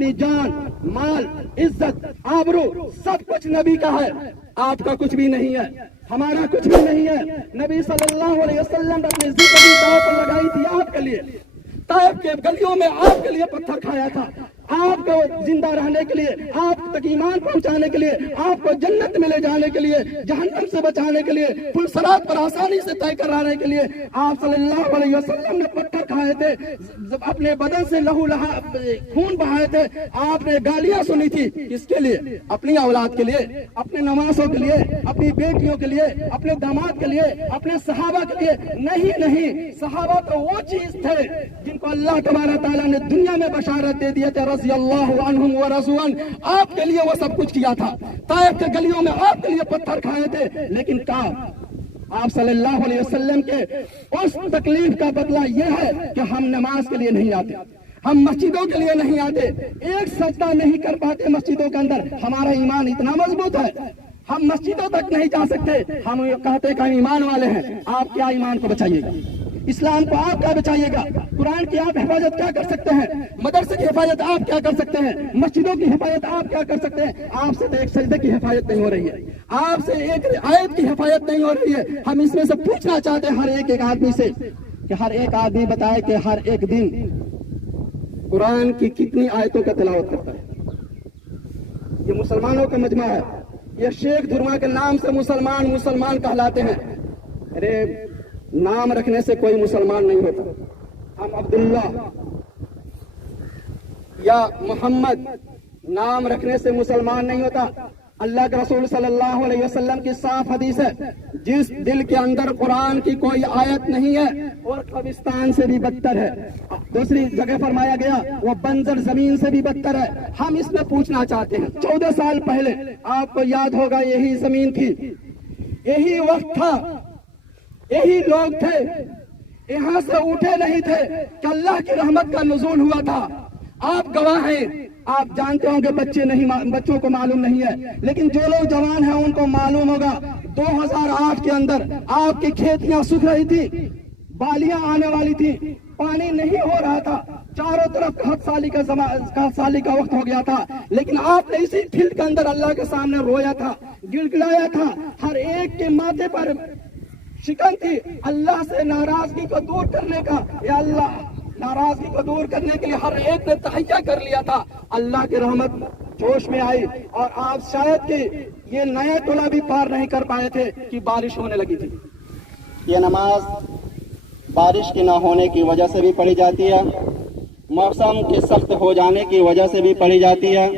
اپنی جان، مال، عزت، آبرو سب کچھ نبی کا ہے، آپ کا کچھ بھی نہیں ہے، ہمارا کچھ بھی نہیں ہے۔ نبی صلی اللہ علیہ وسلم نے اپنی زندگی داؤ پر لگائی تھی آپ کے لیے، طائف کے گلیوں میں آپ کے لیے پتھر کھایا تھا، آپ کو زندہ رہنے کے لیے، آپ تک ایمان پہنچانے کے لیے، آپ کو جنت میں لے جانے کے لیے، جہنم سے بچانے کے لیے، پل صراط پر آسانی سے طے کرانے کے لیے آپ صلی اللہ علیہ وسلم نے پتھر کھائے تھے، اپنے بدن سے لہو خون بہائے تھے، آپ نے گالیاں سنی تھی، کس کے لیے؟ اپنی اولاد کے لیے، اپنے نواسوں کے لیے، اپنی بیٹیوں کے لیے، اپنے داماد کے لیے، اپنے صحابہ کے لیے نہیں، صحابہ تو وہ چیز تھے جن کو اللہ تبارک تعالیٰ نے دنیا میں بشارت دے دیا تھا، رضی اللہ عنہم ورضوا عنہ، آپ کے لیے وہ سب کچھ کیا تھا، طائف کے گلیوں میں آپ کے لیے پتھر کھائے تھے، لیکن آپ صلی اللہ علیہ وسلم کے اس تکلیف کا بدلہ یہ ہے کہ ہم نماز کے لیے نہیں آتے، ہم مسجدوں کے لیے نہیں آتے، ایک سجدہ نہیں کر پاتے مسجدوں کے اندر، ہمارا ایمان اتنا مضبوط ہے، ہم مسجدوں تک نہیں جا سکتے، ہم کہتے کہ ہم ایمان والے ہیں، آپ کیا ایمان کو بچائیے گا؟ اسلام کو آپ کیا بچائیے گا؟ قرآن کی آپ حفاظت کیا کر سکتے ہیں؟ مدرسے کی حفاظت آپ کیا کر سکتے ہیں؟ مسجدوں کی حفاظت آپ کیا کر سکتے ہیں؟ آپ سے تو ایک سجدے کی حفاظت نہیں ہو رہی ہے، آپ سے ایک آیت کی حفاظت نہیں ہو رہی ہے۔ ہم اس میں سے پوچھنا چاہتے ہیں ہر ایک آدمی سے کہ ہر ایک آدمی بتائے کہ ہر ایک دن قرآن کی کتنی آیتوں کا تلاوت کرتا ہے؟ یہ مسلمانوں کا مجمع ہے، یہ شیخ دھرما کے نام سے مسلمان کہلاتے ہیں۔ ارے نام رکھنے سے کوئی مسلمان نہیں ہوتا، ہم عبداللہ یا محمد نام رکھنے سے مسلمان نہیں ہوتا۔ اللہ کے رسول صلی اللہ علیہ وسلم کی صاف حدیث ہے، جس دل کے اندر قرآن کی کوئی آیت نہیں ہے اور قبرستان سے بھی بدتر ہے۔ دوسری جگہ فرمایا گیا وہ بنجر زمین سے بھی بدتر ہے۔ ہم اس میں پوچھنا چاہتے ہیں، 14 سال پہلے آپ کو یاد ہوگا یہی زمین تھی، یہی وقت تھا، یہی لوگ تھے، یہاں سے اٹھے نہیں تھے کہ اللہ کی رحمت کا نزول ہوا تھا۔ آپ گواہ ہیں، آپ جانتے ہوں کہ بچوں کو معلوم نہیں ہے، لیکن جو لوگ جوان ہیں ان کو معلوم ہوگا 2008 کے اندر آپ کی کھیتیاں سوکھ رہی تھی، بالیاں آنے والی تھی، پانی نہیں ہو رہا تھا، چاروں طرف قحط سالی کا وقت ہو گیا تھا، لیکن آپ نے اسی فیلڈ کے اندر اللہ کے سامنے رویا تھا، گڑگڑایا تھا، ہر ایک کے ماتھے پر شکن تھی اللہ سے ناراضگی کو دور کرنے کا، یا اللہ ناراضگی کو دور کرنے کے لیے ہر ایک نے تہیہ کر لیا تھا۔ اللہ کی رحمت جوش میں آئی اور آپ شاید کہ یہ نیا ٹولہ بھی پار نہیں کر پائے تھے کہ بارش ہونے لگی تھی۔ یہ نماز بارش کے نہ ہونے کی وجہ سے بھی پڑھی جاتی ہے، موسم کے سخت ہو جانے کی وجہ سے بھی پڑھی جاتی ہے،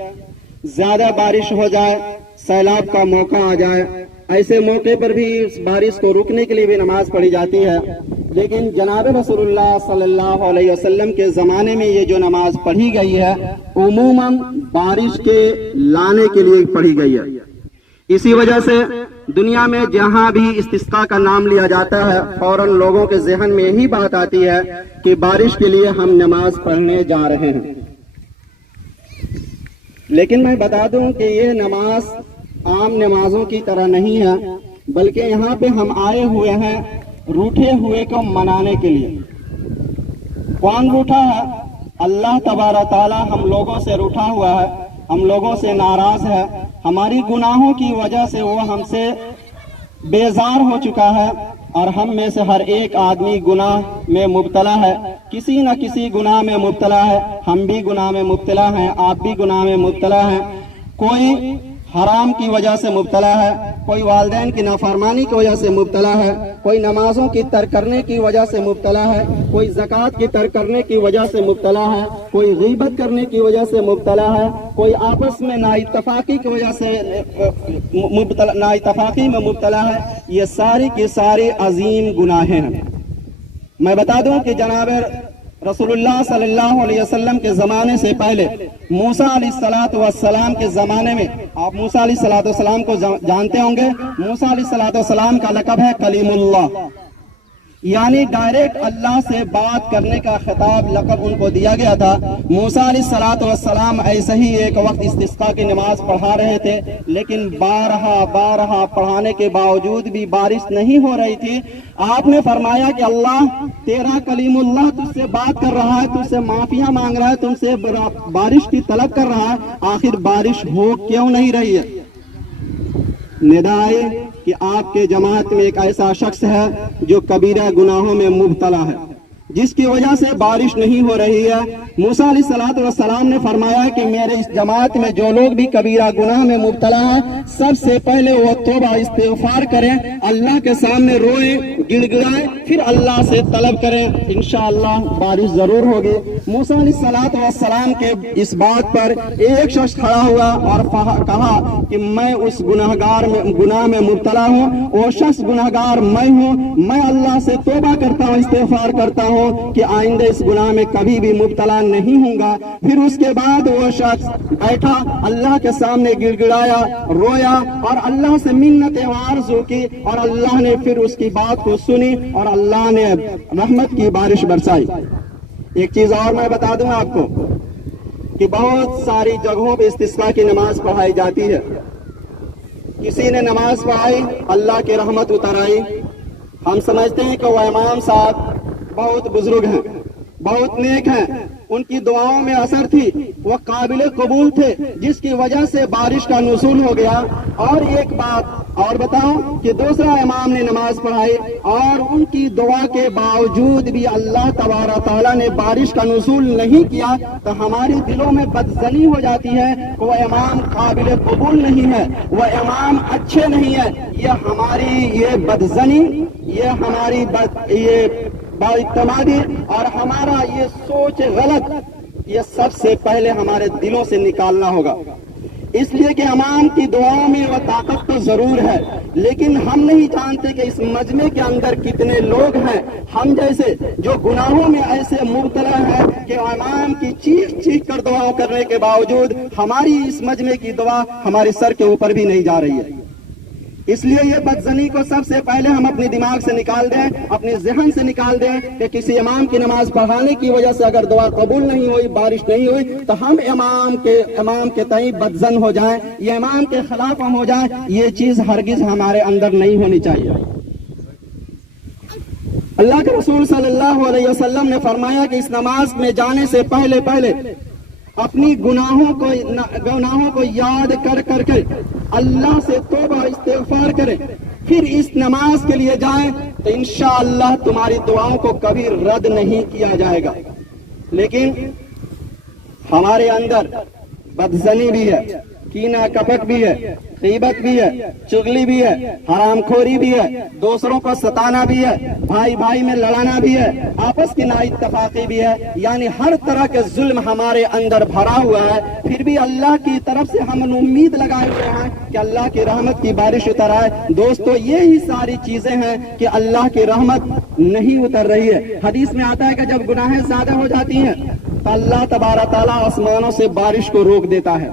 زیادہ بارش ہو جائے، سیلاب کا موقع آ جائے، ایسے موقع پر بھی اس بارش کو روکنے کے لیے بھی نماز پڑھی جاتی ہے۔ لیکن جناب رسول اللہ صلی اللہ علیہ وسلم کے زمانے میں یہ جو نماز پڑھی گئی ہے عموماً بارش کے لانے کے لیے پڑھی گئی ہے۔ اسی وجہ سے دنیا میں جہاں بھی استسقاء کا نام لیا جاتا ہے فوراً لوگوں کے ذہن میں یہی بات آتی ہے کہ بارش کے لیے ہم نماز پڑھنے جا رہے ہیں۔ لیکن میں بتا دوں کہ یہ نماز عام نمازوں کی طرح نہیں ہے، بلکہ یہاں پہ ہم آئے ہوئے ہیں روٹھے ہوئے کو منانے کے لیے۔ کون روٹھا ہے؟ اللہ تبارک تعالی ہم لوگوں سے روٹھا ہوا ہے، ہم لوگوں سے ناراض ہے، ہماری گناہوں کی وجہ سے وہ ہم سے بیزار ہو چکا ہے، اور ہم میں سے ہر ایک آدمی گناہ میں مبتلا ہے، کسی نہ کسی گناہ میں مبتلا ہے، ہم بھی گناہ میں مبتلا ہیں، آپ بھی گناہ میں مبتلا ہیں، کوئی حرام کی وجہ سے مبتلا ہے، کوئی والدین کی نافرمانی کی وجہ سے مبتلا ہے، کوئی نمازوں کی ترک کرنے کی وجہ سے مبتلا ہے، کوئی زکوٰۃ کی ترک کرنے کی وجہ سے مبتلا ہے، کوئی غیبت کرنے کی وجہ سے مبتلا ہے، کوئی آپس میں نااتفاقی کی وجہ سے نااتفاقی میں مبتلا ہے۔ یہ ساری کی ساری عظیم گناہیں ہیں۔ میں بتا دوں کہ جناب رسول اللہ صلی اللہ علیہ وسلم کے زمانے سے پہلے موسیٰ علیہ السلام کے زمانے میں، آپ موسیٰ علیہ السلام کو جانتے ہوں گے، موسیٰ علیہ السلام کا لقب ہے کلیم اللہ۔ यानी डायरेक्ट अल्लाह से बात करने का खिताब लक़ब उनको दिया गया था। मूसा अलैहिस्सलातु वस्सलाम ऐसे ही एक वक्त इस्तिस्का की नमाज पढ़ा रहे थे, लेकिन बारहा पढ़ाने के बावजूद भी बारिश नहीं हो रही थी। आपने फरमाया कि अल्लाह, तेरा कलीमुल्लाह तुझसे बात कर रहा है, तुझसे माफिया मांग रहा है, तुमसे बारिश की तलब कर रहा है, आखिर बारिश हो क्यों नहीं रही है? निदा आए कि आपके जमात में एक ऐसा शख्स है जो कबीरा गुनाहों में मुब्तला है, जिसकी वजह से बारिश नहीं हो रही है। मूसा अलैहिस्सलातु वस्सलाम ने फरमाया कि मेरे इस जमात में जो लोग भी कबीरा गुनाह में मुब्तला है, सबसे पहले वो तौबा इस्तिग़फ़ार करें, अल्लाह के सामने रोए, गिड़गिड़ाए, फिर अल्लाह से तलब करें, इंशाअल्लाह बारिश जरूर होगी। मूसा अलैहिस्सलातु वस्सलाम के इस बात पर एक शख्स खड़ा हुआ और कहा कि मैं उस गुनाह में मुब्तला हूँ, वो शख्स गुनाहगार मैं हूँ, मैं अल्लाह से तौबा करता हूँ, इस्तिग़फ़ार करता हूँ कि आइंदा इस गुनाह में कभी भी मुब्तला नहीं होगा। फिर उसके बाद वो शख्स बैठा, अल्लाह के सामने गिड़गिड़ाया, रोया और अल्लाह से मिन्नतें आरज़ू की, और अल्लाह ने फिर उसकी बात को सुनी और अल्लाह ने रहमत की बारिश बरसाई। एक चीज और मैं बता दूं आपको कि बहुत सारी जगहों पे इस्तिस्का की नमाज पढ़ाई जाती है। किसी ने नमाज पढ़ाई, अल्लाह की रहमत उतर आई, हम समझते हैं कि वह इमाम साहब बहुत बुजुर्ग हैं, बहुत नेक हैं, उनकी दुआओं में असर थी, वह काबिल कबूल थे, जिसकी वजह से बारिश का नुज़ूल हो गया। और एक बात और बताऊं कि दूसरा इमाम ने नमाज पढ़ाई और उनकी दुआ के बावजूद भी अल्लाह तबारक तआला ने बारिश का नुज़ूल नहीं किया, तो हमारे दिलों में बदज़नी हो जाती है, वह इमाम काबिल कबूल नहीं है, वह इमाम अच्छे नहीं है। ये बदज़नी, ये हमारी बाइत्तमादी और हमारा ये सोच गलत, ये सबसे पहले हमारे दिलों से निकालना होगा। इसलिए कि इमाम की दुआओं में वह ताकत तो जरूर है, लेकिन हम नहीं जानते कि इस मजमे के अंदर कितने लोग हैं हम जैसे, जो गुनाहों में ऐसे मुब्तला है कि इमाम की चीख कर दुआ करने के बावजूद हमारी इस मजमे की दुआ हमारे सर के ऊपर भी नहीं जा रही है। इसलिए ये बदज़नी को सबसे पहले हम अपने दिमाग से निकाल दें, अपने ज़हन से निकाल दें कि किसी इमाम की नमाज पढ़ाने की वजह से अगर दुआ कबूल नहीं हुई, बारिश नहीं हुई, तो हम इमाम के तई बदज़न हो जाएं, ये इमाम के खिलाफ हम हो जाएं, ये चीज हरगिज हमारे अंदर नहीं होनी चाहिए। अल्लाह के रसूल सल्लल्लाहु अलैहि वसल्लम ने फरमाया कि इस नमाज में जाने से पहले अपनी गुनाहों को याद कर करके अल्लाह से तौबा इस्तिग़फ़ार करें, फिर इस नमाज के लिए जाएं, तो इंशाअल्लाह तुम्हारी दुआओं को कभी रद्द नहीं किया जाएगा। लेकिन हमारे अंदर बदज़नी भी है, कीना कपट भी है, गीबत भी है, चुगली भी है, हरामखोरी भी है, दूसरों को सताना भी है, भाई भाई में लड़ाना भी है, आपस की नाइत्तफाकी भी है, यानी हर तरह के जुल्म हमारे अंदर भरा हुआ है। फिर भी अल्लाह की तरफ से हम उम्मीद लगाए हुए हैं कि अल्लाह की रहमत की बारिश उतर आए। दोस्तों, यही सारी चीजें हैं कि अल्लाह की रहमत नहीं उतर रही है। हदीस में आता है कि जब गुनाहें ज्यादा हो जाती हैं तो अल्लाह तबारक तआला आसमानों से बारिश को रोक देता है,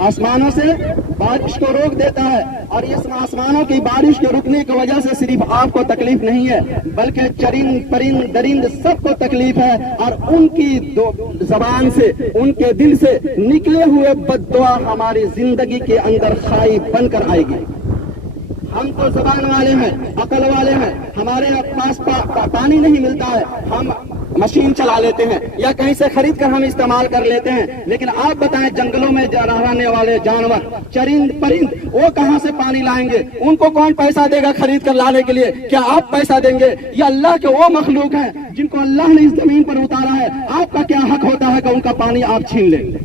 आसमानों से बारिश को रोक देता है। और इस आसमानों की बारिश के रुकने की वजह से सिर्फ आपको तकलीफ नहीं है, बल्कि चरिंद परिंद दरिंद सबको तकलीफ है, और उनकी जबान से, उनके दिल से निकले हुए बद्दुआ हमारी जिंदगी के अंदर खाई बनकर आएगी। हम तो जबान वाले हैं, अकल वाले हैं, हमारे पास पानी नहीं मिलता है, हम मशीन चला लेते हैं या कहीं से खरीद कर हम इस्तेमाल कर लेते हैं। लेकिन आप बताएं, जंगलों में रहने वाले जानवर, चरिंद परिंद, वो कहां से पानी लाएंगे? उनको कौन पैसा देगा खरीद कर लाने के लिए? क्या आप पैसा देंगे? ये अल्लाह के वो मखलूक हैं जिनको अल्लाह ने इस जमीन पर उतारा है। आपका क्या हक होता है कि उनका पानी आप छीन लें?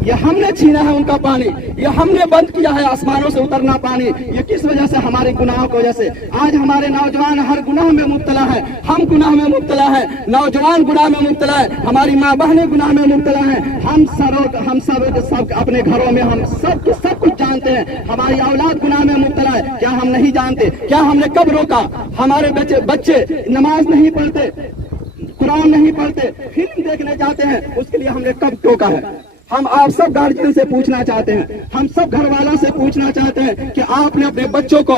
ये हमने छीना है उनका पानी, ये हमने बंद किया है आसमानों से उतरना पानी। ये किस वजह से? हमारे गुनाहों की वजह से। आज हमारे नौजवान हर गुनाह में मुब्तला है, हम गुनाह में मुब्तला है, नौजवान गुनाह में मुब्तला है, हमारी माँ बहनें गुनाह में मुब्तला है, हम सब अपने घरों में हम सब कुछ जानते हैं। हमारी औलाद गुनाह में मुब्तला है, क्या हम नहीं जानते? क्या हमने कब रोका? हमारे बच्चे नमाज नहीं पढ़ते, कुरान नहीं पढ़ते, फिल्म देखने जाते हैं, उसके लिए हमने कब टोका है? हम आप सब गार्जियन से पूछना चाहते हैं, हम सब घर वालों से पूछना चाहते हैं कि आपने अपने बच्चों को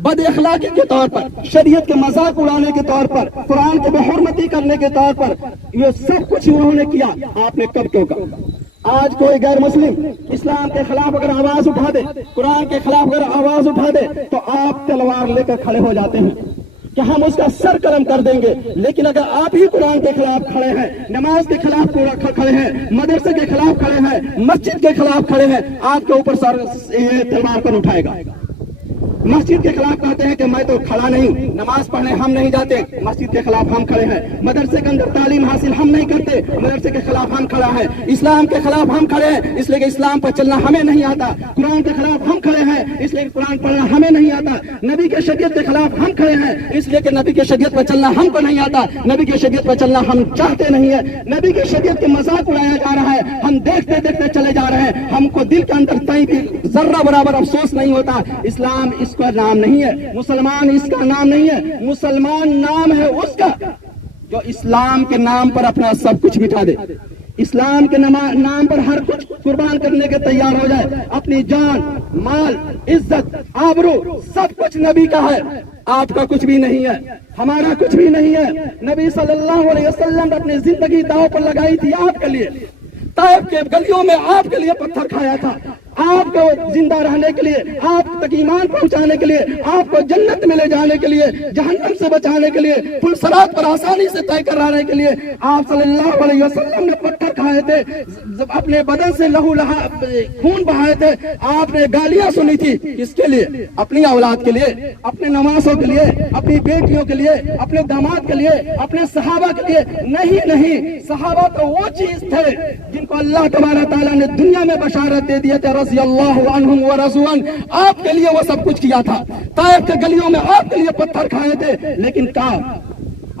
बद अखलाकी के तौर पर, शरीयत के मजाक उड़ाने के तौर पर, कुरान की बेहुरमती करने के तौर पर, ये सब कुछ उन्होंने किया। आपने कब क्यों कहा? आज कोई गैर मुस्लिम इस्लाम के खिलाफ अगर आवाज उठा दे, कुरान के खिलाफ अगर आवाज उठा दे, तो आप तलवार लेकर खड़े हो जाते हैं कि हम उसका सर कलम कर देंगे। लेकिन अगर आप ही कुरान के खिलाफ खड़े हैं, नमाज के खिलाफ खड़े हैं, मदरसे के खिलाफ खड़े हैं, मस्जिद के खिलाफ खड़े हैं, आपके ऊपर सर तलवार कौन उठाएगा? मस्जिद के खिलाफ कहते हैं कि मैं तो खड़ा नहीं, नमाज पढ़ने हम नहीं जाते, मस्जिद के खिलाफ हम खड़े हैं। मदरसे के अंदर तालीम हासिल हम नहीं करते, मदरसे के खिलाफ हम खड़ा है। इस्लाम के खिलाफ हम खड़े हैं, इसलिए कि इस्लाम पर चलना हमें नहीं आता। कुरान के खिलाफ हम खड़े हैं, इसलिए कि कुरान पढ़ना हमें नहीं आता। नबी के शरीयत के खिलाफ हम खड़े हैं, इसलिए कि नबी के शरीयत पर चलना हमको नहीं आता। नबी के शरीयत पर चलना हम चाहते नहीं है। नबी के शरीयत के मजाक उड़ाया जा रहा है, हम देखते देखते चले जा रहे हैं। हमको दिल के अंदर कहीं भी जर्रा बराबर अफसोस नहीं होता। इस्लाम इसका नाम नहीं है, मुसलमान इसका नाम नहीं है। मुसलमान नाम है उसका जो इस्लाम के नाम पर अपना सब कुछ मिटा दे, इस्लाम के नाम पर हर कुछ कुर्बान करने के तैयार हो जाए। अपनी जान, माल, इज्जत, आबरू सब कुछ नबी का है, आपका कुछ भी नहीं है, हमारा कुछ भी नहीं है। नबी सल्लल्लाहु अलैहि वसल्लम ने अपनी जिंदगी दांव पर लगाई थी आपके लिए। ताइफ के गलियों में आपके लिए पत्थर खाया था, आपको जिंदा रहने के लिए, आप तक ईमान पहुंचाने के लिए, आपको जन्नत में ले जाने के लिए, जहन्नम से बचाने के लिए, पुल सिरात पर आसानी से तय कराने के लिए आप सल्लल्लाहु अलैहि वसल्लम ने पत्थर खाए थे, अपने बदन से लहू खून बहाए थे। आपने गालियां सुनी थी, किसके लिए? अपनी औलाद के लिए, अपने नवासों के लिए, अपनी बेटियों के लिए, अपने दामाद के लिए, अपने सहाबा के लिए। नहीं नहीं, सहाबा तो वो चीज थे जिनको अल्लाह तबारक तआला ने दुनिया में बशारत दे दिए थे, रज़ियल्लाहु अन्हुम व रज़ुअन। आपके लिए वो सब कुछ किया था। ताइफ के गलियों में आपके लिए पत्थर खाए थे, लेकिन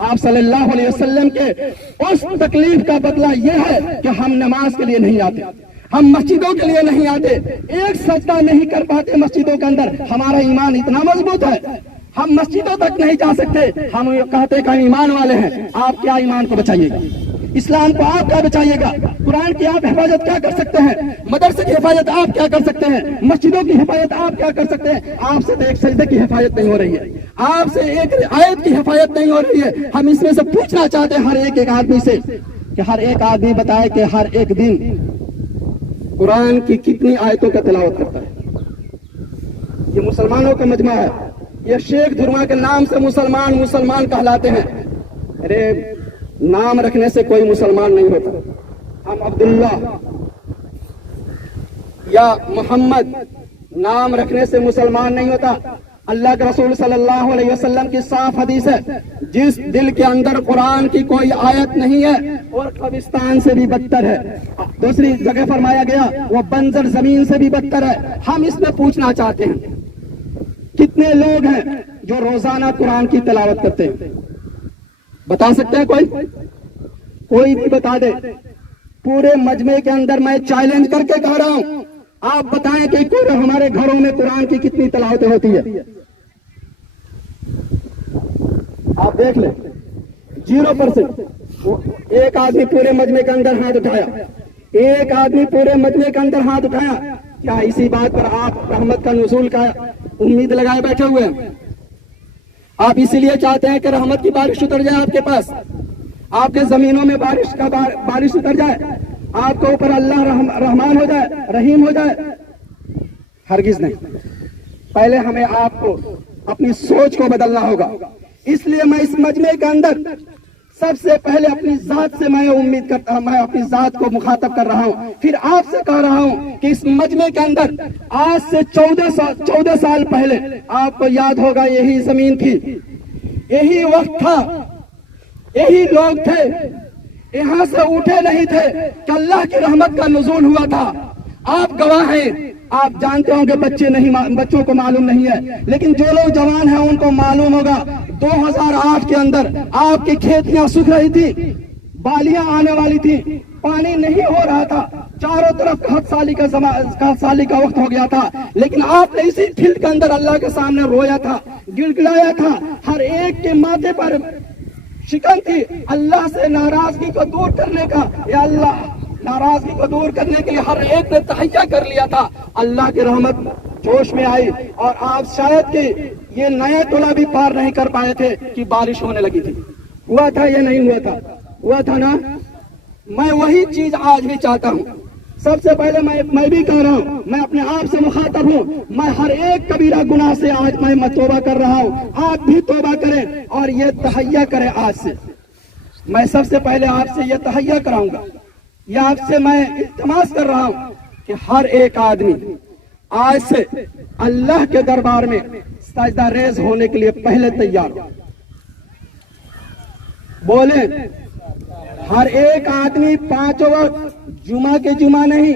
आप सल्लल्लाहु अलैहि वसल्लम के उस तकलीफ का बदला यह है कि हम नमाज के लिए नहीं आते, हम मस्जिदों के लिए नहीं आते, एक सजदा नहीं कर पाते मस्जिदों के अंदर। हमारा ईमान इतना मजबूत है, हम मस्जिदों तक नहीं जा सकते। हम कहते कि ईमान वाले हैं। आप क्या ईमान को बचाइएगा? इस्लाम को आप क्या बचाइएगा? कुरान की आप हिफाजत क्या कर सकते हैं? मदरसे की हिफाजत आप क्या कर सकते हैं? मस्जिदों की हिफाजत आप क्या कर सकते हैं? आपसे तो एक सजदे की हिफाजत नहीं हो रही है, आपसे एक आयत की हिफाजत नहीं हो रही है। हम इसमें से पूछना चाहते हैं हर एक आदमी से कि हर एक आदमी बताए कि हर एक दिन कुरान की कितनी आयतों का तिलावत करता है। ये मुसलमानों का मजमा है, ये शेख धुरमा के नाम से मुसलमान कहलाते हैं। अरे नाम रखने से कोई मुसलमान नहीं होता। हम अब्दुल्ला या मोहम्मद नाम रखने से मुसलमान नहीं होता। अल्लाह के रसूल सल्लल्लाहु अलैहि वसल्लम की साफ हदीस है, जिस दिल के अंदर कुरान की कोई आयत नहीं है और कब्रिस्तान से भी बदतर है। दूसरी जगह फरमाया गया वो बंजर जमीन से भी बदतर है। हम इसमें पूछना चाहते हैं कितने लोग हैं जो रोजाना कुरान की तिलावत करते हैं? बता सकते हैं कोई भी बता दे। पूरे मजमे के अंदर मैं चैलेंज करके कह रहा हूं, आप बताएं कि हमारे घरों में कुरान की कितनी तिलावतें होती है? आप देख ले, 0%। एक आदमी पूरे मजमे के अंदर हाथ उठाया, एक आदमी पूरे मजमे के अंदर हाथ उठाया। क्या इसी बात पर आप रहमत का नुज़ूल का उम्मीद लगाए बैठे हुए हैं? आप इसीलिए चाहते हैं कि रहमत की बारिश उतर जाए आपके पास, आपके जमीनों में बारिश उतर जाए, आपके ऊपर अल्लाह रहमान हो जाए, रहीम हो जाए? हरगिज नहीं। पहले हमें आपको अपनी सोच को बदलना होगा। इसलिए मैं इस मजमे के अंदर सबसे पहले अपनी जात से मैं उम्मीद करता हूं, मैं अपनी जात को मुखातब कर रहा हूं, फिर आपसे कह रहा हूं कि इस मजमे के अंदर आज से 14 साल पहले आपको याद होगा यही जमीन थी, यही वक्त था, यही लोग थे, यहां से उठे नहीं थे कि अल्लाह की रहमत का नुज़ूल हुआ था। आप गवाह हैं। आप जानते होंगे बच्चों को मालूम नहीं है, लेकिन जो लोग जवान हैं उनको मालूम होगा। 2008 के अंदर आपकी खेतियां सूख रही थी, बालियां आने वाली थी, पानी नहीं हो रहा था, चारों तरफ कहत साली का वक्त हो गया था, लेकिन आपने इसी फील्ड के अंदर अल्लाह के सामने रोया था, गिड़गिड़ाया था। हर एक के माथे पर शिकन थी अल्लाह से नाराजगी को दूर करने का। या अल्लाह, नाराजगी को दूर करने के लिए हर एक ने तहैया कर लिया था। अल्लाह की रहमत जोश में आई और आप शायद कि ये नया टोला भी पार नहीं कर पाए थे कि बारिश होने लगी थी। हुआ था या नहीं हुआ था? हुआ था ना। मैं वही चीज आज भी चाहता हूँ। सबसे पहले मैं भी कह रहा हूँ, मैं अपने आप से मुखातब हूँ, मैं हर एक कबीरा गुनाह से आज मैं तौबा कर रहा हूँ। आप भी तौबा करें और ये तहैया करें। आज से मैं सबसे पहले आपसे ये तहैया कराऊंगा, या आपसे मैं इल्तिमास कर रहा हूँ कि हर एक आदमी आज से अल्लाह के दरबार में सजदा रेज होने के लिए पहले तैयार हो। बोले, हर एक आदमी 5 वक्त, जुमा के जुमा नहीं,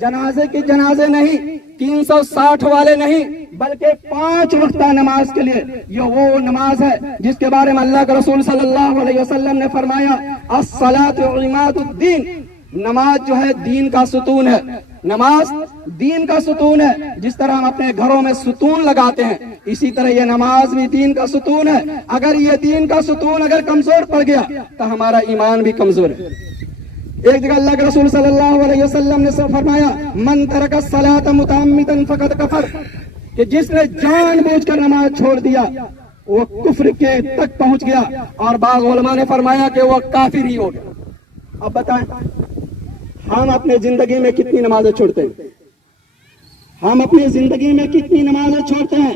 जनाजे के जनाजे नहीं, 360 वाले नहीं, बल्कि 5 वक्त नमाज के लिए ये वो नमाज है जिसके बारे में अल्लाह के रसूल सल्लल्लाहु अलैहि वसल्लम ने फरमाया, अस्सलातु इमादुद्दीन, नमाज जो है दीन का सुतून है। नमाज दीन का सुतून है। जिस तरह हम अपने घरों में सुतून लगाते हैं, इसी तरह ये नमाज भी दीन का सुतून है। अगर ये दीन का सुतून अगर कमजोर पड़ गया तो हमारा ईमान भी कमजोर है। एक जगह अल्लाह के रसूल सल्लल्लाहु अलैहि वसल्लम ने फरमाया, मन तरका सलात मुतअम्मिदन फकद कफर, कि जिसने जानबूझकर नमाज छोड़ दिया वो कुफ्र के तक पहुंच गया, और बाज़ उलमा ने फरमाया कि वो काफिर ही हो गया। अब बताएं, हम अपने जिंदगी में कितनी नमाजें छोड़ते हैं? हम अपनी जिंदगी में कितनी नमाजें छोड़ते हैं?